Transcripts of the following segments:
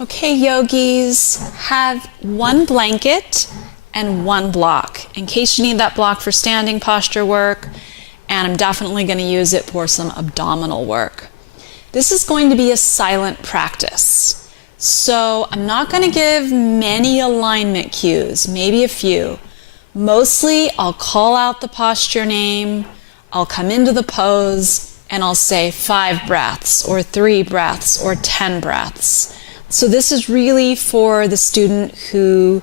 Okay, yogis, have one blanket and one block in case you need that block for standing posture work, and I'm definitely going to use it for some abdominal work. This is going to be a silent practice, so I'm not going to give many alignment cues, maybe a few. Mostly I'll call out the posture name, I'll come into the pose, and I'll say 5 breaths or 3 breaths or 10 breaths. So this is really for the student who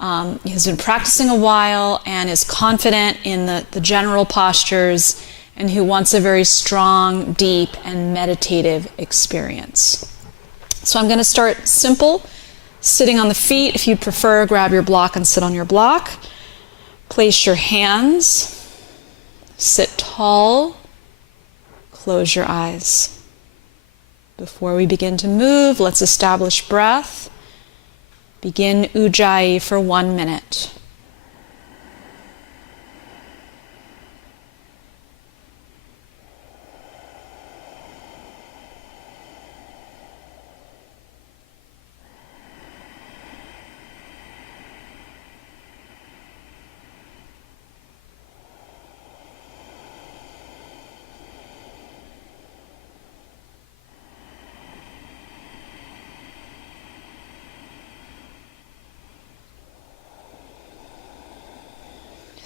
has been practicing a while and is confident in the general postures and who wants a very strong, deep, and meditative experience. So I'm going to start simple, sitting on the feet. If you prefer, grab your block and sit on your block. Place your hands, sit tall, close your eyes. Before we begin to move, let's establish breath. Begin Ujjayi for 1 minute.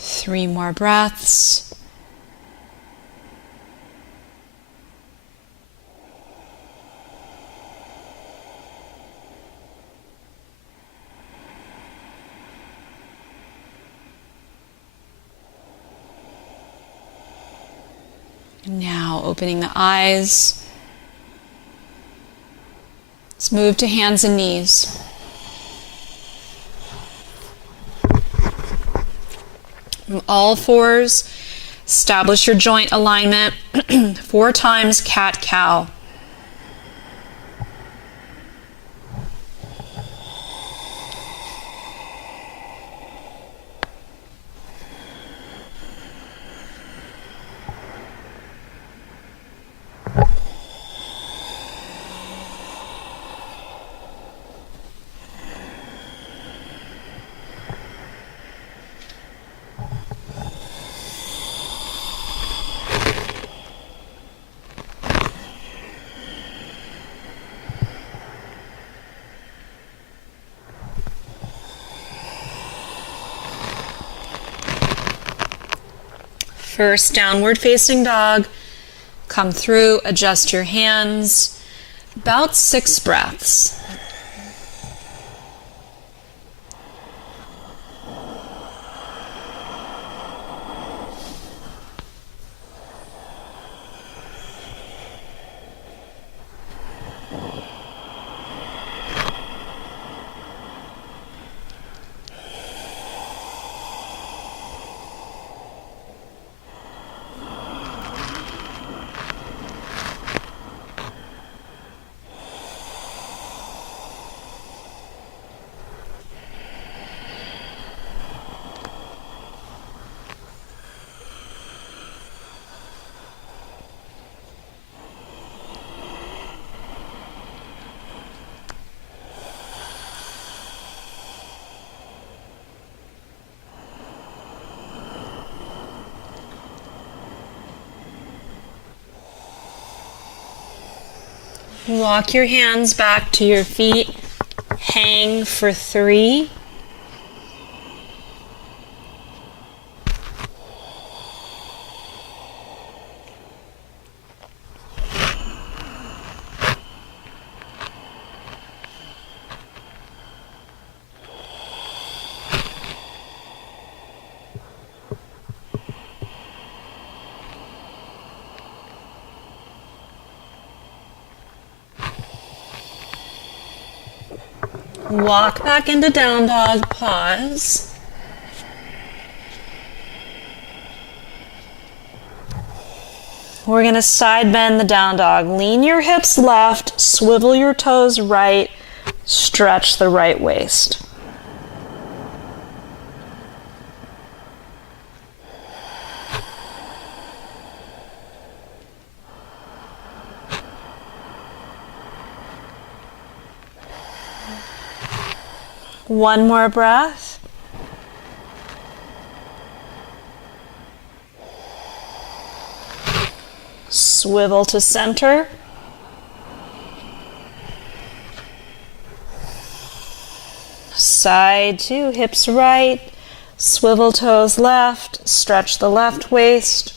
Three more breaths. Now opening the eyes. Let's move to hands and knees. From all fours, establish your joint alignment. 4 times cat-cow. First, downward facing dog. Come through, adjust your hands. About 6 breaths. Walk your hands back to your feet. Hang for 3. Walk back into down dog, pause. We're going to side bend the down dog. Lean your hips left, swivel your toes right, stretch the right waist. One more breath. Swivel to center. Side two, hips right, swivel toes left, stretch the left waist.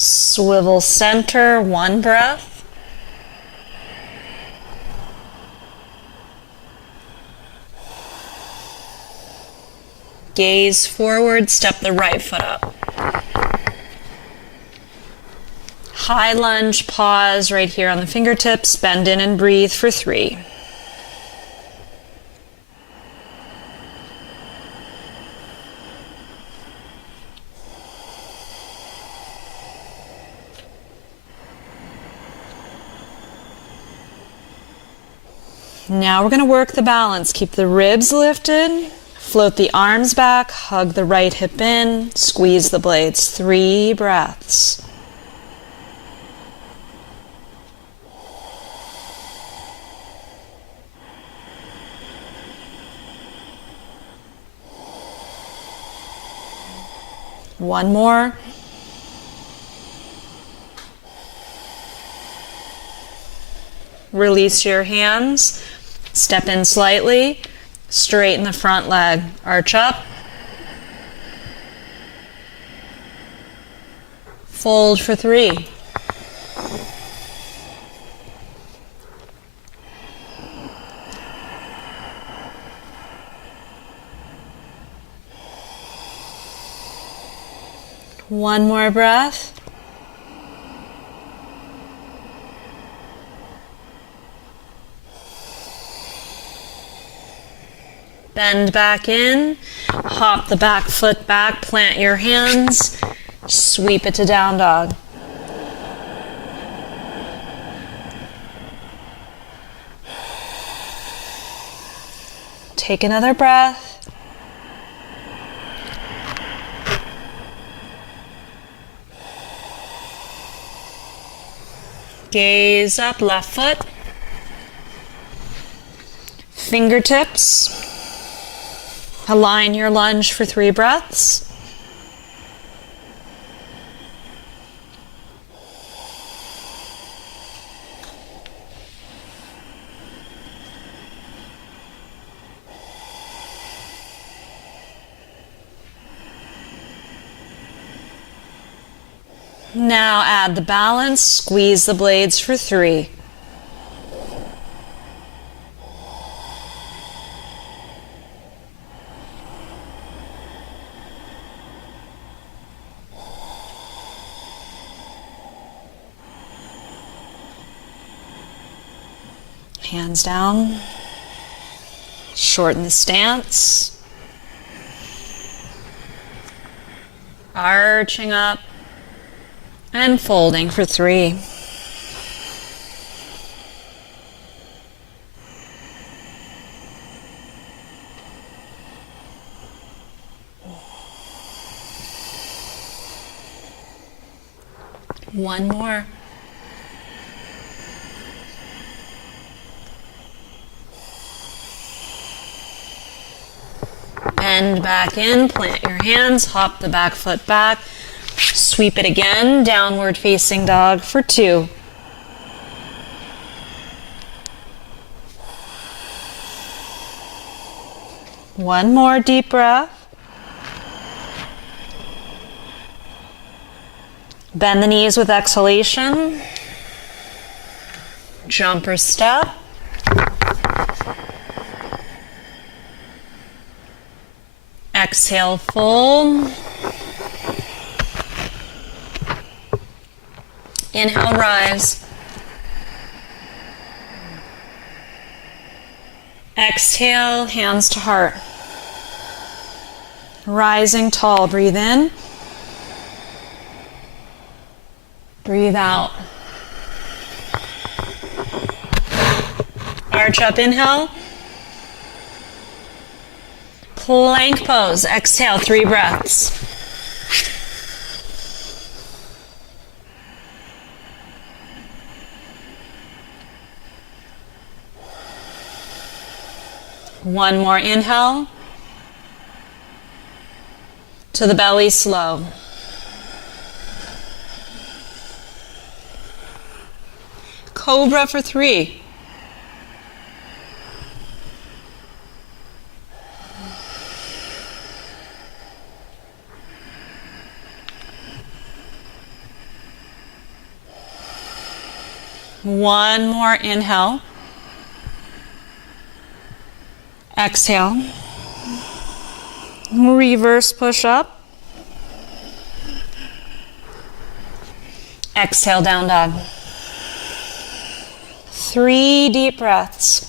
Swivel center, one breath. Gaze forward, step the right foot up. High lunge, pause right here on the fingertips, bend in and breathe for 3. Now we're going to work the balance. Keep the ribs lifted, float the arms back, hug the right hip in, squeeze the blades. 3 breaths. One more. Release your hands. Step in slightly. Straighten the front leg. Arch up. Fold for 3. One more breath. Bend back in, hop the back foot back, plant your hands, sweep it to down dog. Take another breath. Gaze up, left foot. Fingertips. Align your lunge for 3 breaths. Now add the balance, squeeze the blades for 3. Hands down. Shorten the stance. Arching up and folding for 3. One more. Bend back in, plant your hands, hop the back foot back, sweep it again, downward facing dog for 2. One more deep breath. Bend the knees with exhalation. Jump or step. Exhale, fold. Inhale, rise. Exhale, hands to heart. Rising tall, breathe in. Breathe out. Arch up, inhale. Plank pose, exhale, 3 breaths. One more inhale. To the belly, slow. Cobra for 3. One more inhale. Exhale. Reverse push up. Exhale, down dog. 3 deep breaths.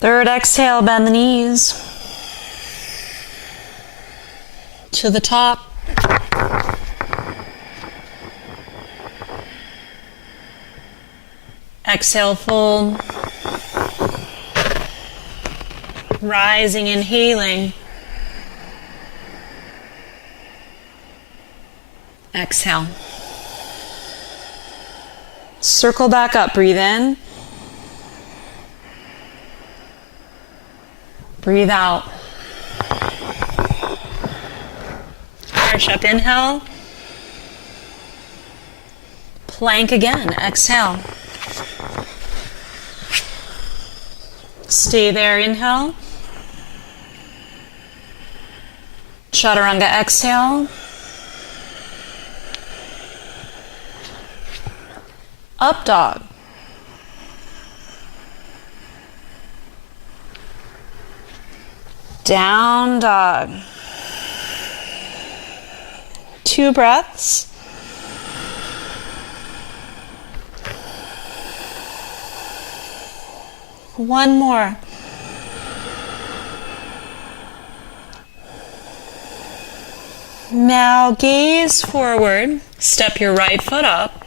Third exhale, bend the knees to the top. Exhale, fold. Rising and healing. Exhale. Circle back up, breathe in. Breathe out. Arch up, inhale. Plank again, exhale. Stay there, inhale. Chaturanga, exhale. Up dog. Down dog. 2 breaths. One more. Now gaze forward. Step your right foot up.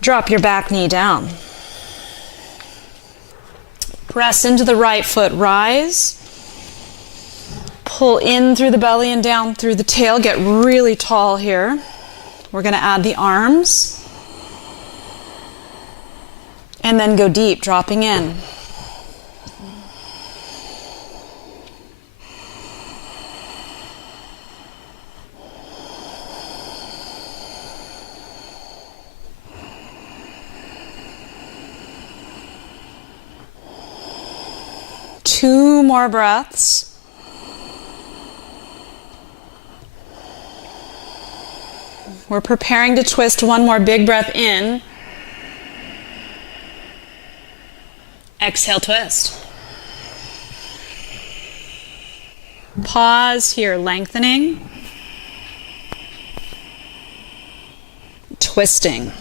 Drop your back knee down. Press into the right foot, rise. Pull in through the belly and down through the tail. Get really tall here. We're going to add the arms. And then go deep, dropping in. Two more breaths. We're preparing to twist. One more big breath in. Exhale, twist. Pause here, lengthening. Twisting.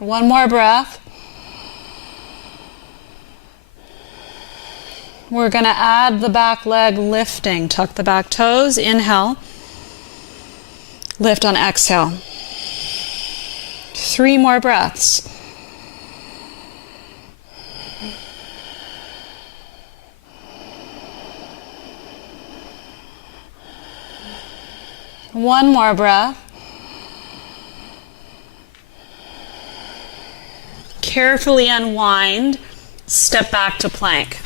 One more breath. We're going to add the back leg lifting. Tuck the back toes. Inhale. Lift on exhale. 3 more breaths. One more breath. Carefully unwind. Step back to plank.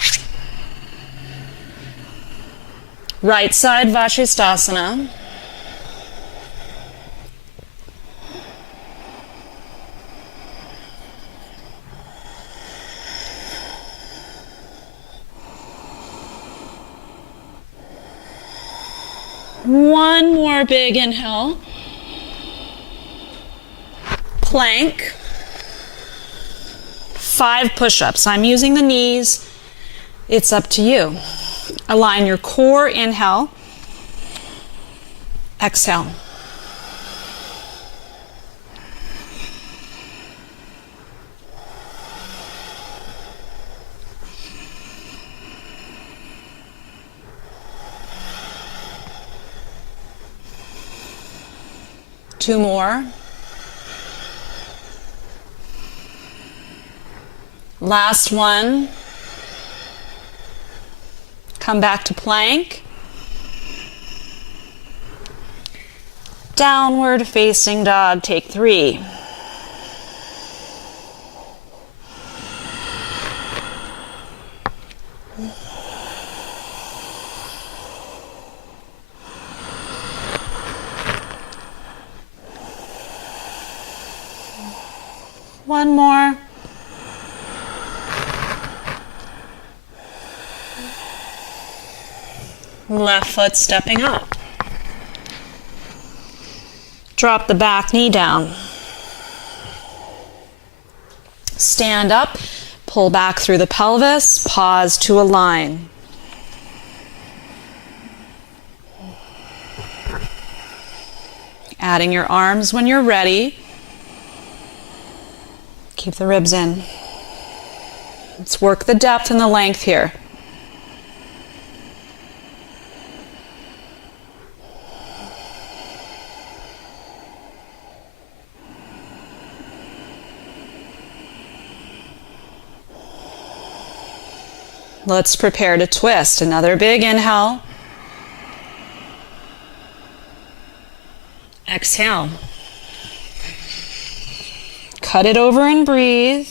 Right side Vashisthasana. One more big inhale. Plank. 5 push-ups. I'm using the knees. It's up to you. Align your core, inhale. Exhale. Two more. Last one. Come back to plank. Downward facing dog, take 3. One more. Left foot stepping up. Drop the back knee down. Stand up, pull back through the pelvis, pause to align. Adding your arms when you're ready. Keep the ribs in. Let's work the depth and the length here. Let's prepare to twist. Another big inhale. Exhale. Cut it over and breathe.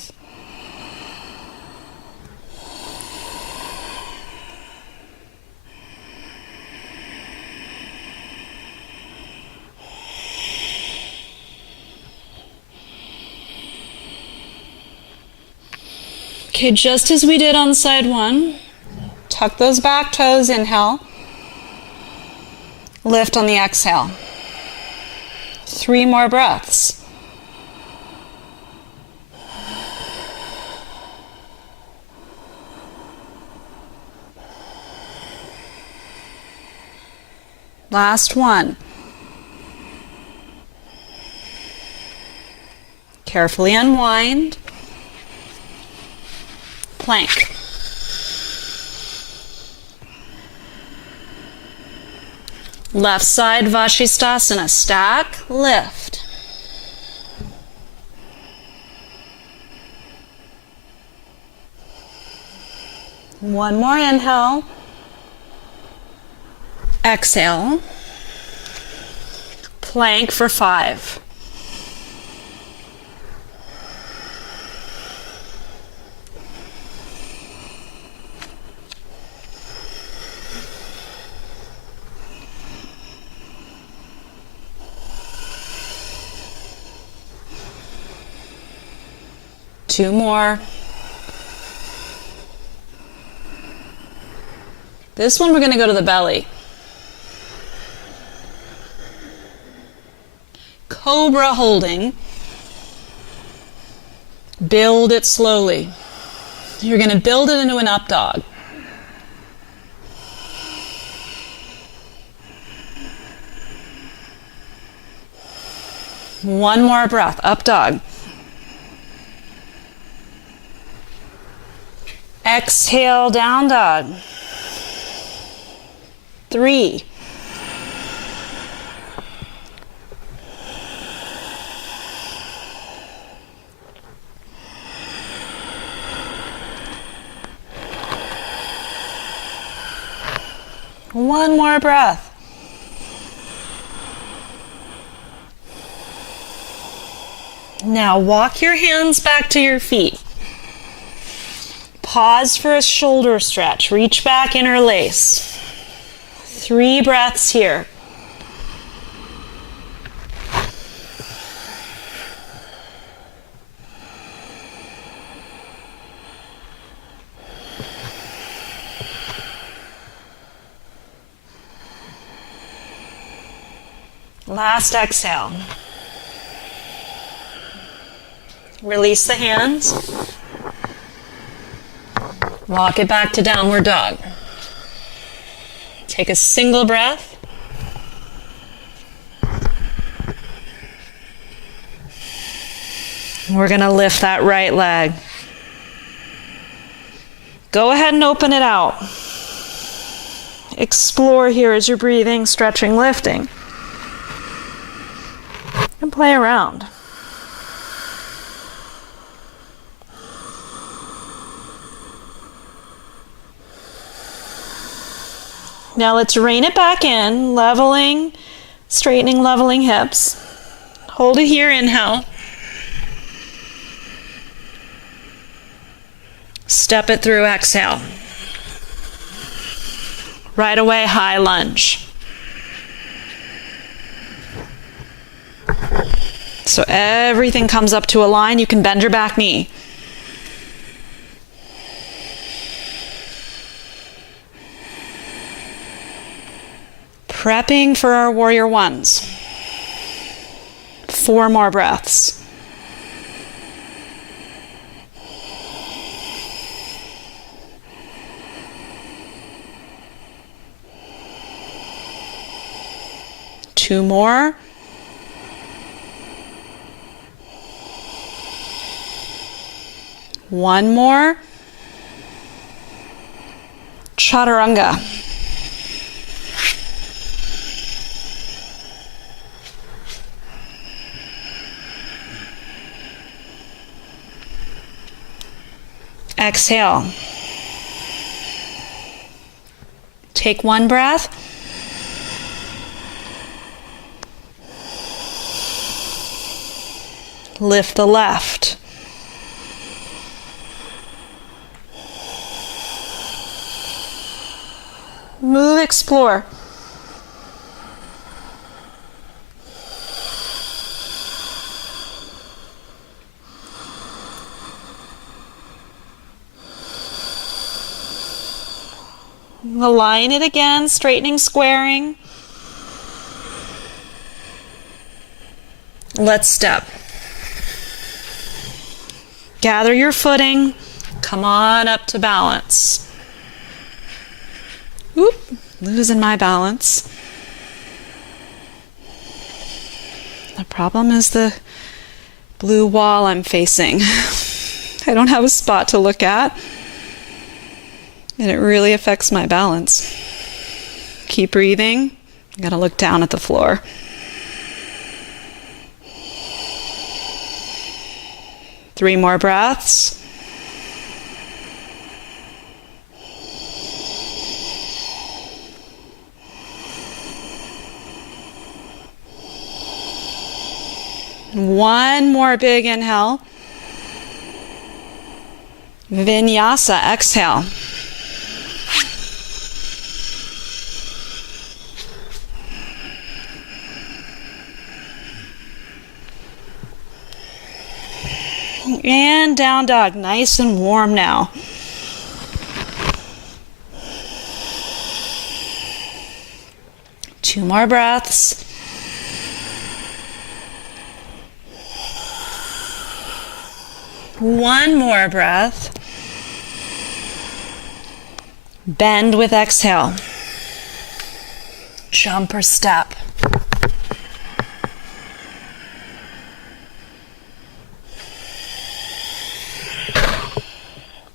Okay, just as we did on side one, tuck those back toes, inhale. Lift on the exhale. 3 more breaths. Last one. Carefully unwind. Plank. Left side Vashisthasana. Stack, lift. One more inhale. Exhale. Plank for 5. Two more. This one we're going to go to the belly. Cobra holding. Build it slowly. You're going to build it into an up dog. One more breath, up dog. Exhale, down dog. 3. One more breath. Now walk your hands back to your feet. Pause for a shoulder stretch. Reach back, interlace. 3 breaths here. Last exhale. Release the hands. Rock it back to downward dog. Take a single breath. We're going to lift that right leg. Go ahead and open it out. Explore here as you're breathing, stretching, lifting. And play around. Now let's rein it back in, leveling, straightening, leveling hips. Hold it here, inhale. Step it through, exhale. Right away, high lunge. So everything comes up to a line. You can bend your back knee. Prepping for our warrior ones. 4 more breaths. Two more. One more. Chaturanga. Exhale. Take one breath. Lift the left. Move, explore. Align it again, straightening, squaring. Let's step. Gather your footing. Come on up to balance. Oop, losing my balance. The problem is the blue wall I'm facing. I don't have a spot to look at, and it really affects my balance. Keep breathing. You gotta look down at the floor. Three more breaths. One more big inhale. Vinyasa, exhale. And down dog, nice and warm now. Two more breaths. One more breath. Bend with exhale. Jump or step.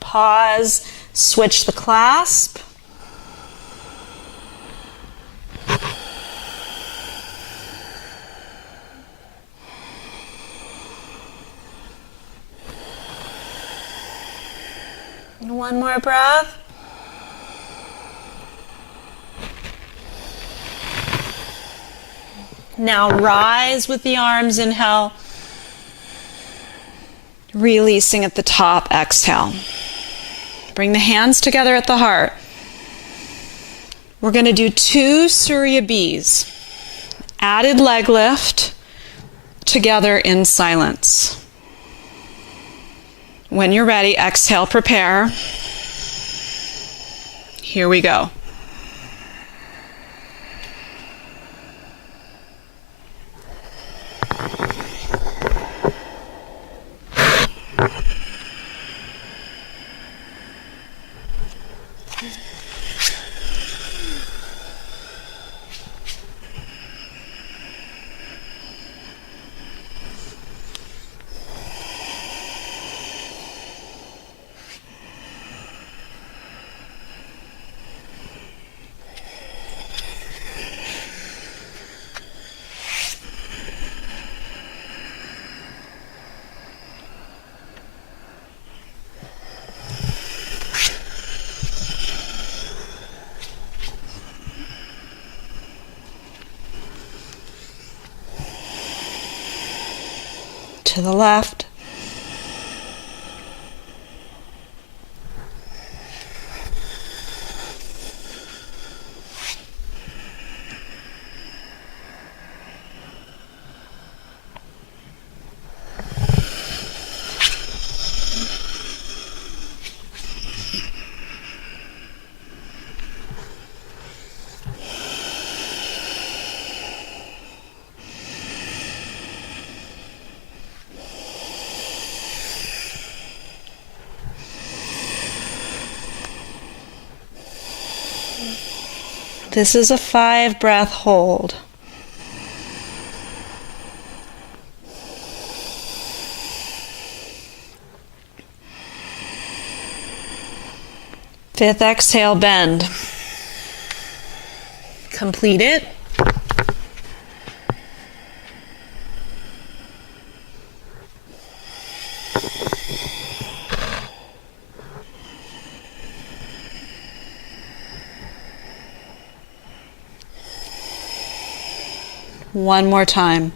Pause, switch the clasp. One more breath. Now rise with the arms, inhale. Releasing at the top, exhale. Bring the hands together at the heart. We're going to do 2 Surya Bs. Added leg lift together in silence. When you're ready, exhale, prepare. Here we go. to the left. This is a 5 breath hold. Fifth exhale, bend. Complete it. One more time.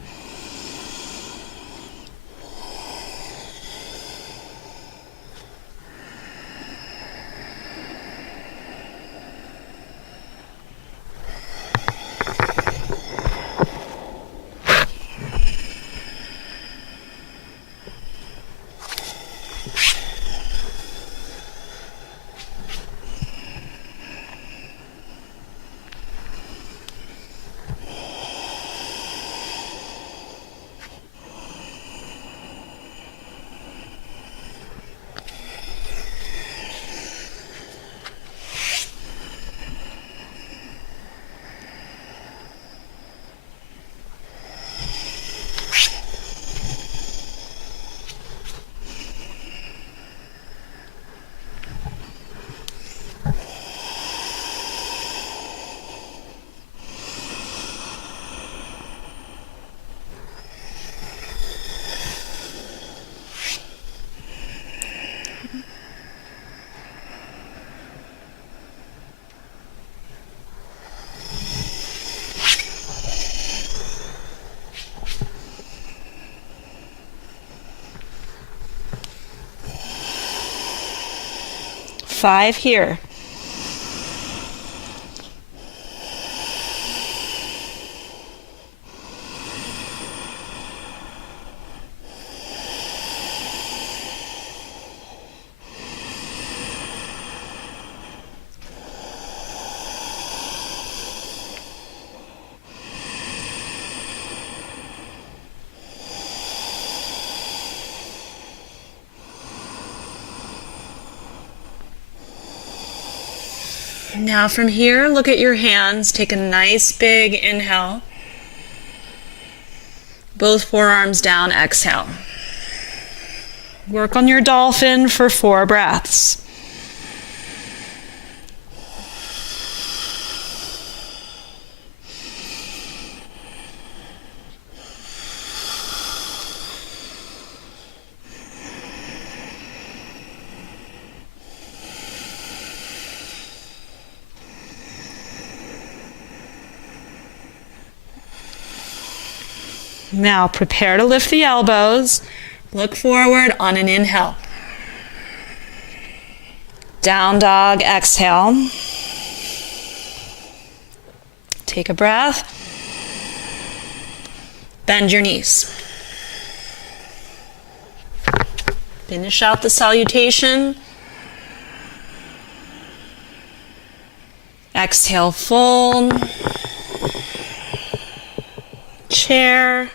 Five here. Now from here, look at your hands. Take a nice big inhale. Both forearms down, exhale. Work on your dolphin for 4 breaths. Now prepare to lift the elbows. Look forward on an inhale. Down dog, exhale. Take a breath. Bend your knees. Finish out the salutation. Exhale, full. Chair.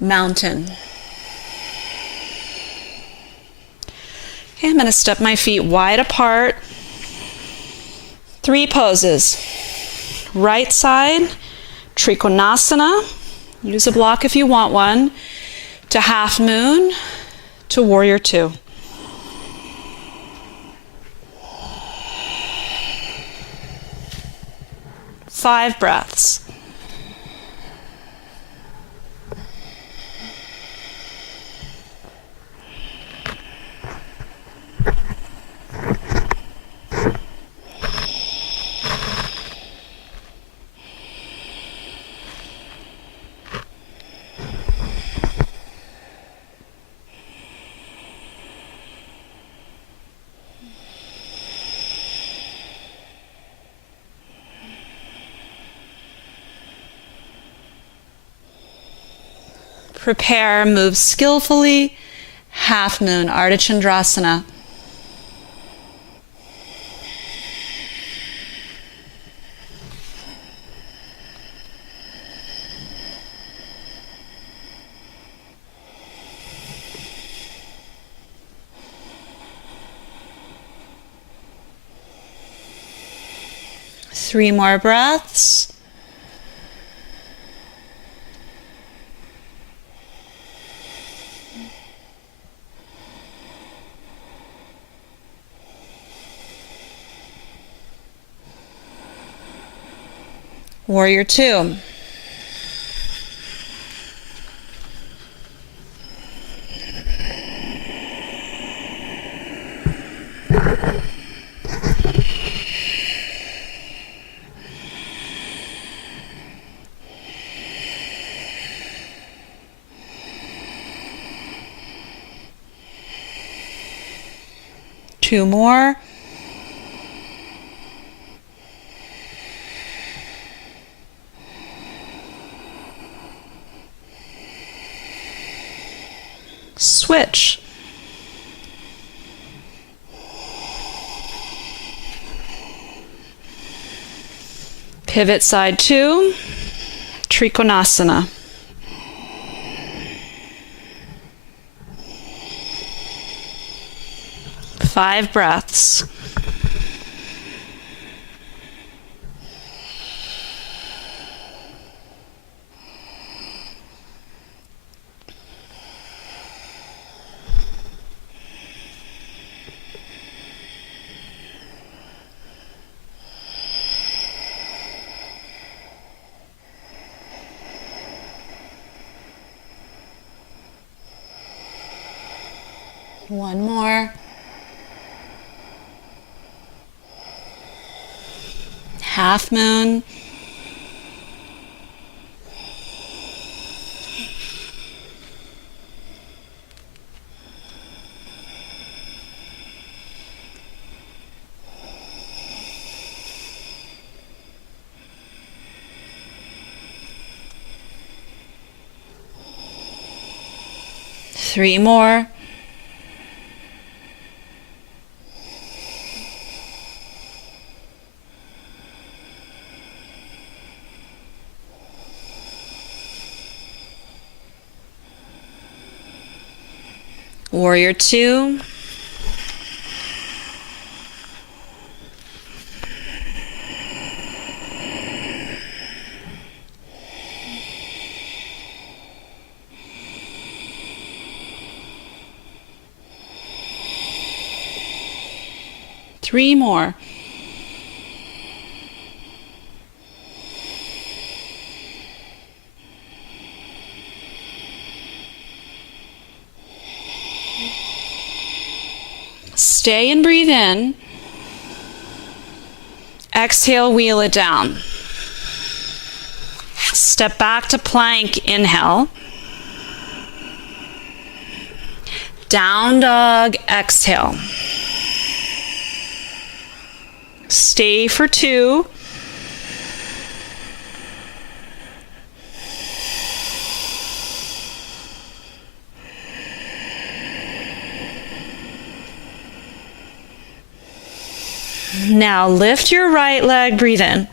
Mountain. Okay, I'm going to step my feet wide apart. 3 poses. Right side, Trikonasana. Use a block if you want one. To half moon, to warrior 2. Five breaths. Prepare, move skillfully. Half moon, Ardha Chandrasana. Three more breaths. Warrior two. Two more. Switch. Pivot side two, Trikonasana. Five breaths. One more. Half moon. Three more. Warrior two. Three more. Stay and breathe in. Exhale, wheel it down. Step back to plank, inhale. Down dog, exhale. Stay for two. Now lift your right leg, breathe in.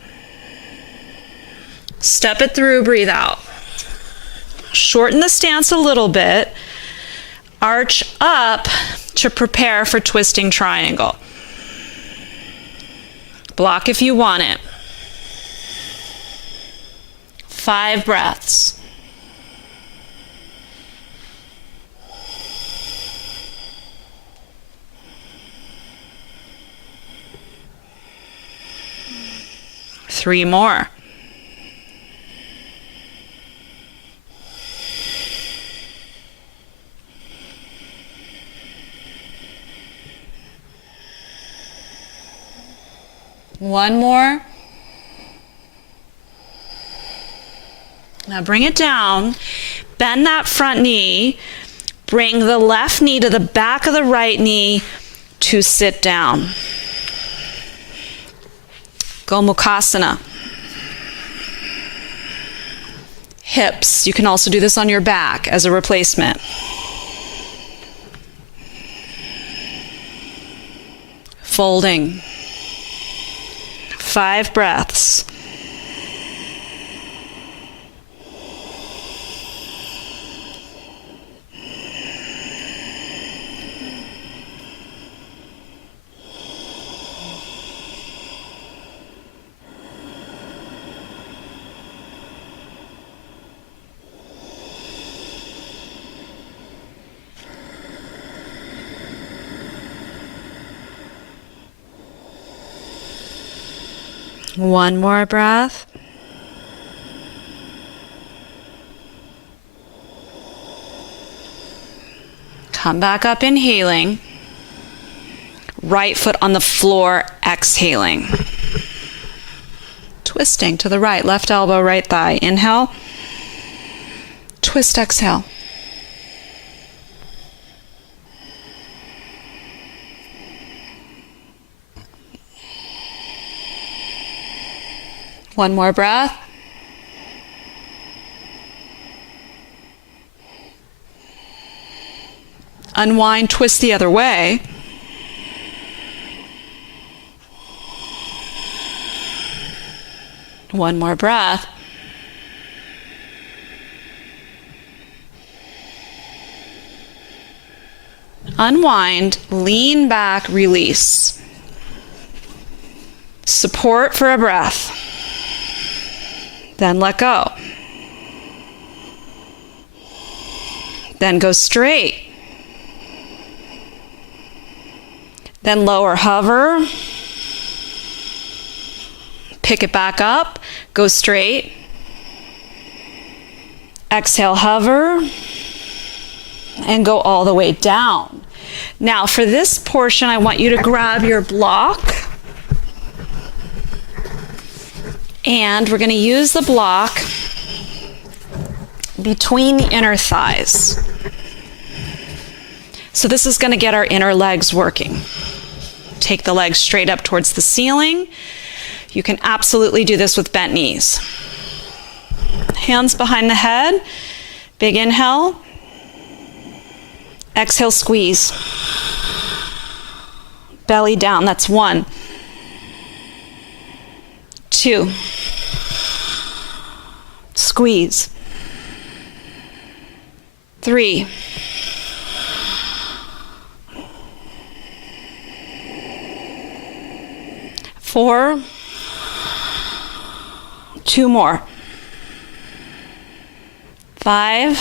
Step it through, breathe out. Shorten the stance a little bit. Arch up to prepare for twisting triangle. Block if you want it. 5 breaths. Three more. One more. Now bring it down. Bend that front knee. Bring the left knee to the back of the right knee to sit down. Gomukhasana. hips. You can also do this on your back as a replacement. Folding. 5 breaths. One more breath. Come back up, inhaling. Right foot on the floor, exhaling. Twisting to the right, left elbow, right thigh. Inhale. Twist, exhale. One more breath. Unwind, twist the other way. One more breath. Unwind, lean back, release. Support for a breath. Then let go. Then go straight. Then lower, hover. Pick it back up. Go straight. Exhale, hover. And go all the way down. Now for this portion, I want you to grab your block. And we're going to use the block between the inner thighs. So this is going to get our inner legs working. Take the legs straight up towards the ceiling. You can absolutely do this with bent knees. Hands behind the head. Big inhale. Exhale, squeeze. Belly down. That's 1. 2. Squeeze. 3. 4. 2 more. 5.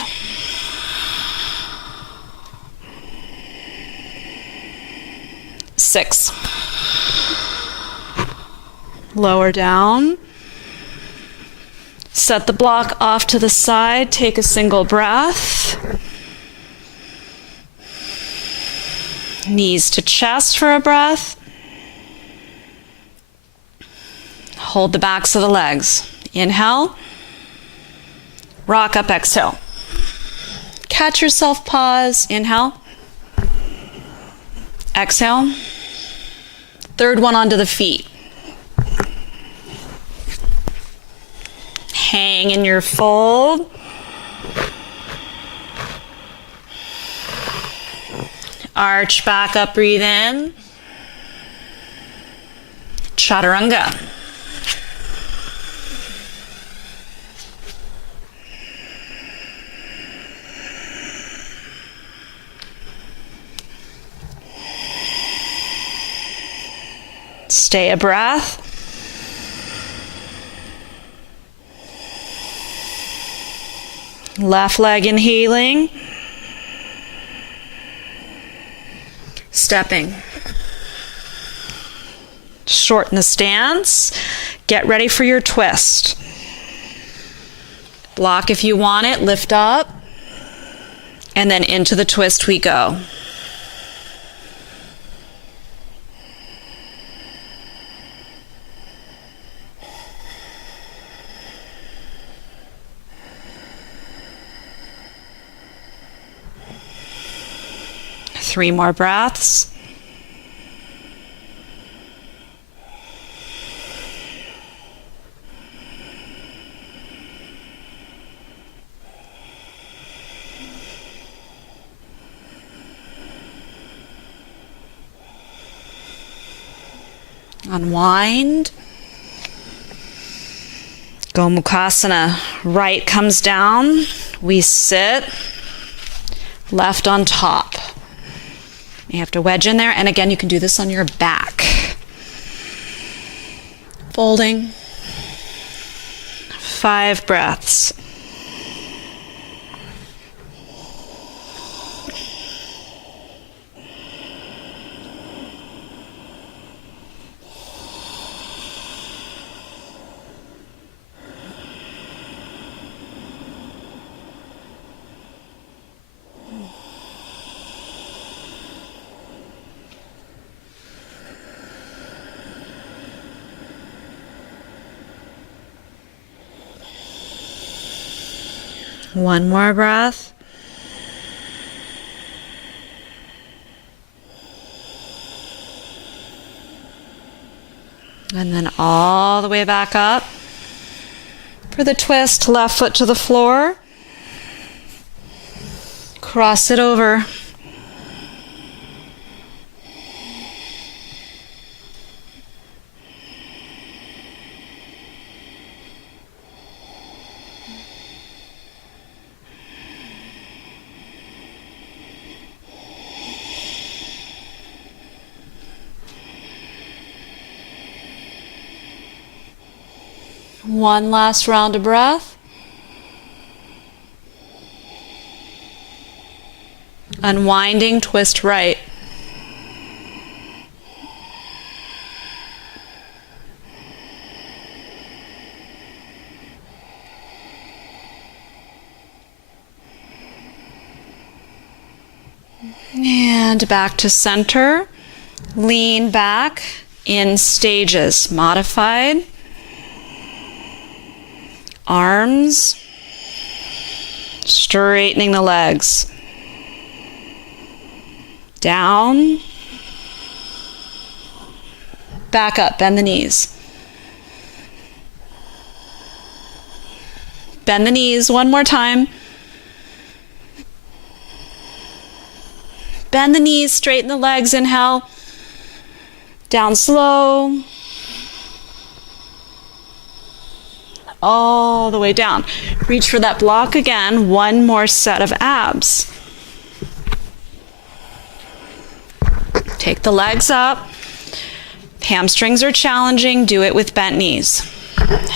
6. Lower down. Set the block off to the side. Take a single breath. Knees to chest for a breath. Hold the backs of the legs. Inhale. Rock up, exhale. Catch yourself, pause. Inhale. Exhale. Third one onto the feet. Hang in your fold. Arch back up, breathe in. Chaturanga. Stay a breath. Left leg inhaling. Stepping. Shorten the stance. Get ready for your twist. Block if you want it, lift up. And then into the twist we go. Three more breaths. Unwind. Gomukhasana. Right comes down. We sit. Left on top. You have to wedge in there. And again, you can do this on your back. Folding. 5 breaths. One more breath. And then all the way back up. For the twist, left foot to the floor. Cross it over. One last round of breath. Unwinding, twist right. And back to center. Lean back in stages. Modified. Arms, straightening the legs. Down, back up, bend the knees. Bend the knees one more time. Bend the knees, straighten the legs, inhale. Down slow. All the way down. Reach for that block again. One more set of abs. Take the legs up. Hamstrings are challenging. Do it with bent knees.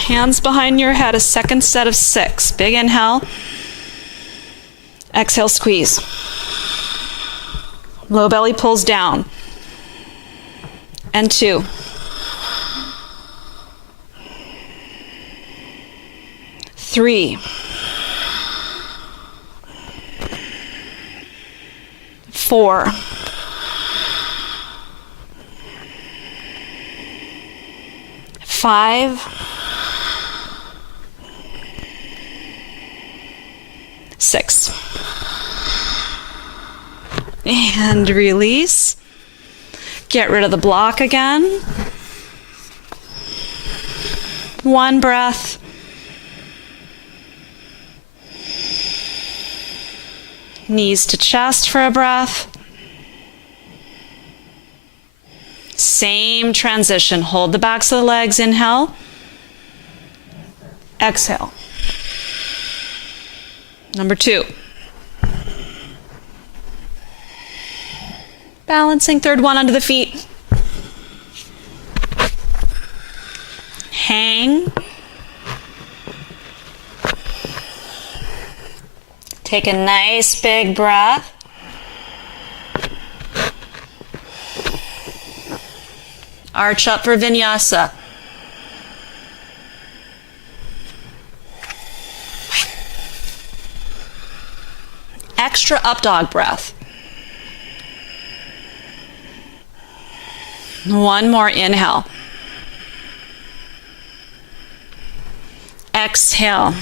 Hands behind your head. A second set of 6. Big inhale. Exhale, squeeze. Low belly pulls down. And 2. 3, 4, 5, 6. And release. Get rid of the block again. One breath. Knees to chest for a breath. Same transition. Hold the backs of the legs. Inhale. Exhale. Number 2. Balancing. Third one under the feet. Hang. Take a nice big breath. Arch up for vinyasa. Extra up dog breath. One more inhale. Exhale.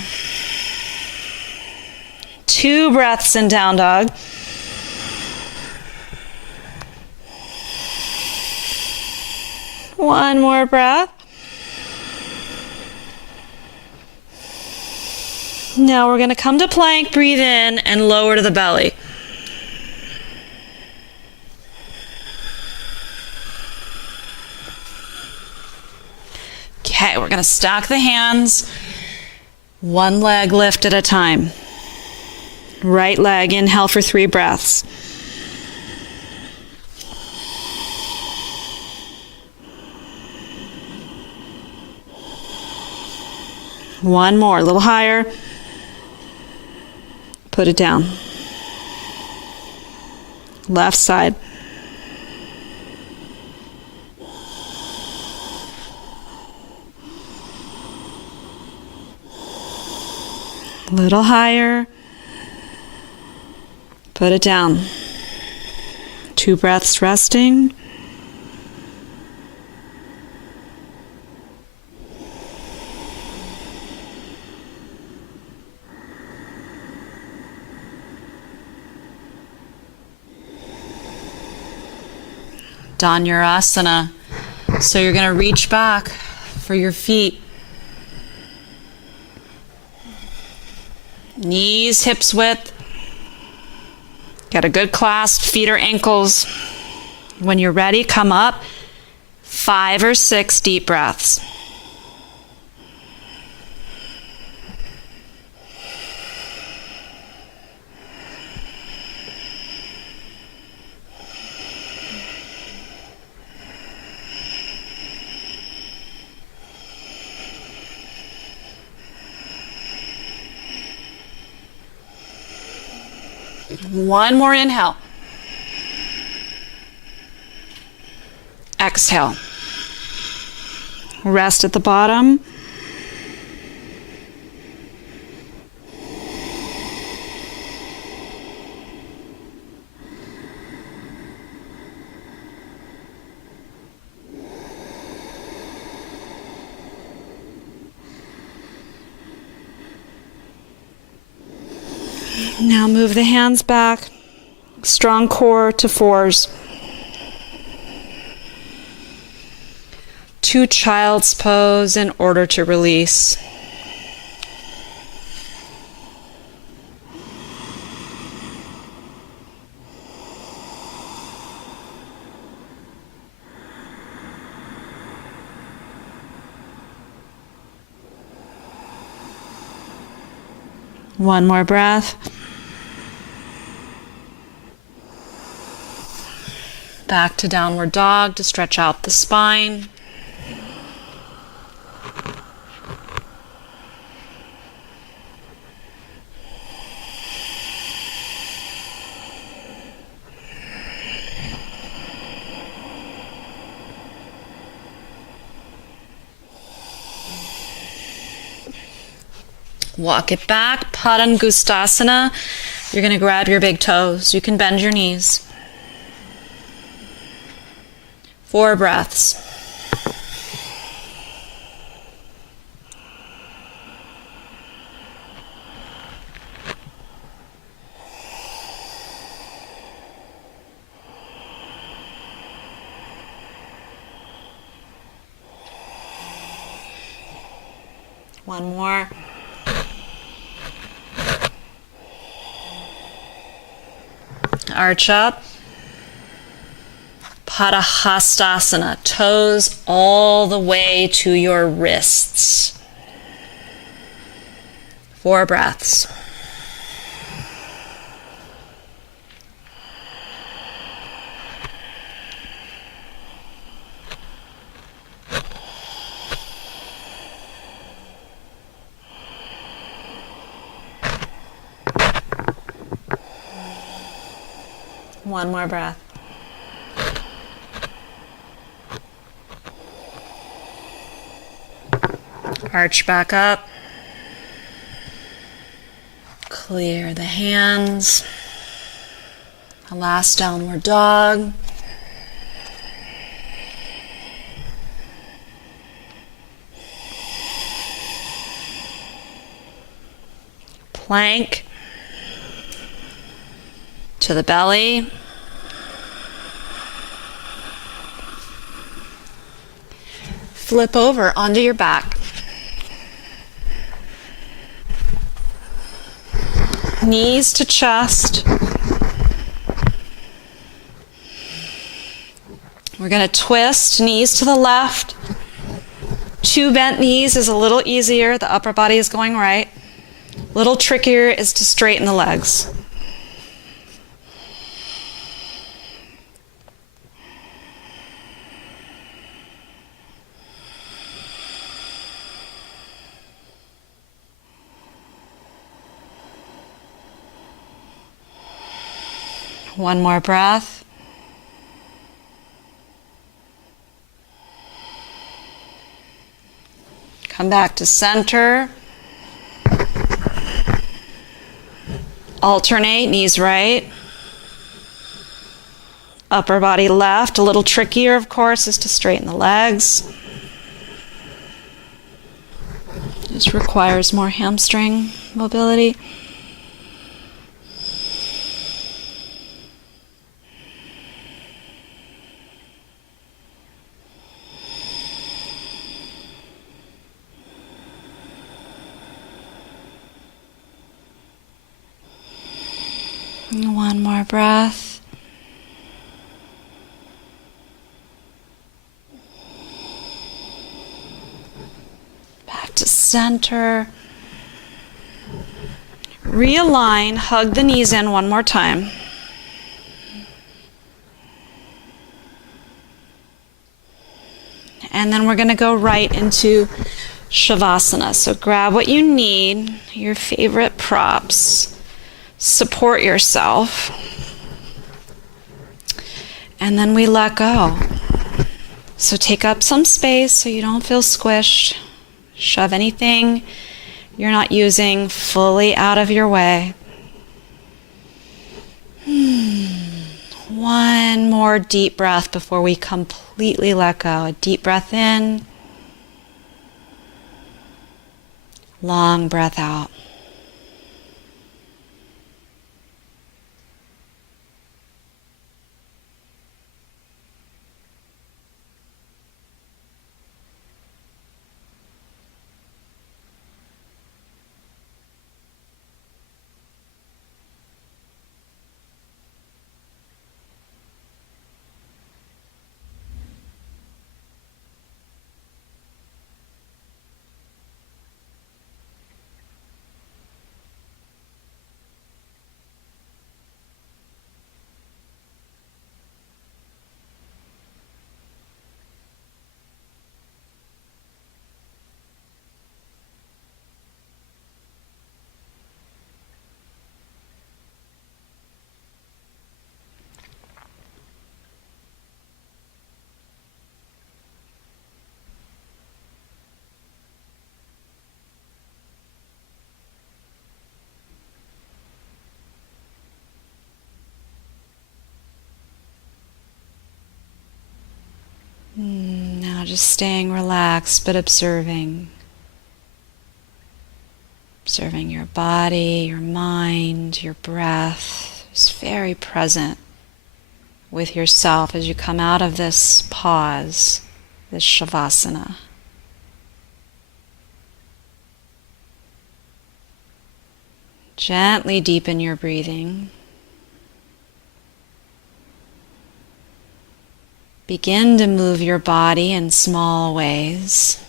2 breaths in down dog. One more breath. Now we're going to come to plank. Breathe in and lower to the belly. going to stack the hands, one leg lift at a time. Right leg, inhale for 3 breaths. One more, a little higher. Put it down. Left side. Little higher. Put it down. 2 breaths resting. Dhanurasana. So you're going to reach back for your feet. Knees, hips width. Get a good clasp, feet or ankles. When you're ready, come up. 5 or 6 deep breaths. One more inhale. Exhale. Rest at the bottom. Now move the hands back. Strong core to 4s. To child's pose in order to release. One more breath. Back to downward dog to stretch out the spine. Walk it back, Padangustasana. You're going to grab your big toes. You can bend your knees. 4 breaths. One more. Arch up. Padahastasana, toes all the way to your wrists. 4 breaths. One more breath. Arch back up. Clear the hands. A last downward dog. Plank to the belly. Flip over onto your back. Knees to chest. We're going to twist, knees to the left, 2 bent knees is a little easier. The upper body is going right. A little trickier is to straighten the legs. One more breath. Come back to center. Alternate, knees right. Upper body left. A little trickier, of course, is to straighten the legs. This requires more hamstring mobility. One more breath. Back to center. Realign, hug the knees in one more time. And then we're going to go right into Shavasana. So grab what you need, your favorite props. Support yourself. And then we let go. So take up some space so you don't feel squished. Shove anything you're not using fully out of your way. One more deep breath before we completely let go. A deep breath in. Long breath out. Now just staying relaxed, but observing. Observing your body, your mind, your breath. Just very present with yourself as you come out of this pause, this Shavasana. Gently deepen your breathing. Begin to move your body in small ways.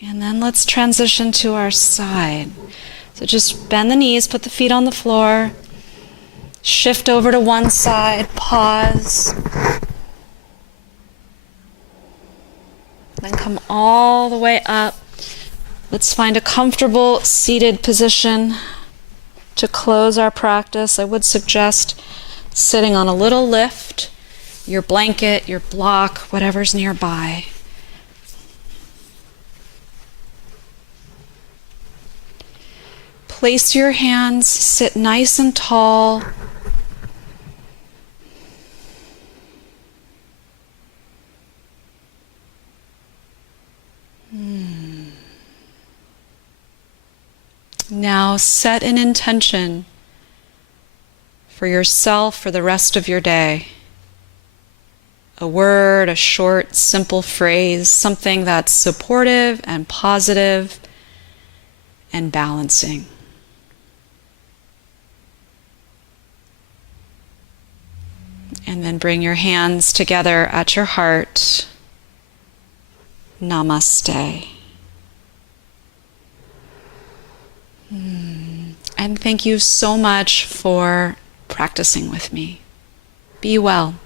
And then let's transition to our side. So just bend the knees, put the feet on the floor, shift over to one side, pause. Then come all the way up. Let's find a comfortable seated position to close our practice. I would suggest sitting on a little lift, your blanket, your block, whatever's nearby. Place your hands, sit nice and tall. Now set an intention for yourself for the rest of your day. A word, a short, simple phrase, something that's supportive and positive and balancing. And then bring your hands together at your heart. Namaste. And thank you so much for practicing with me. Be well.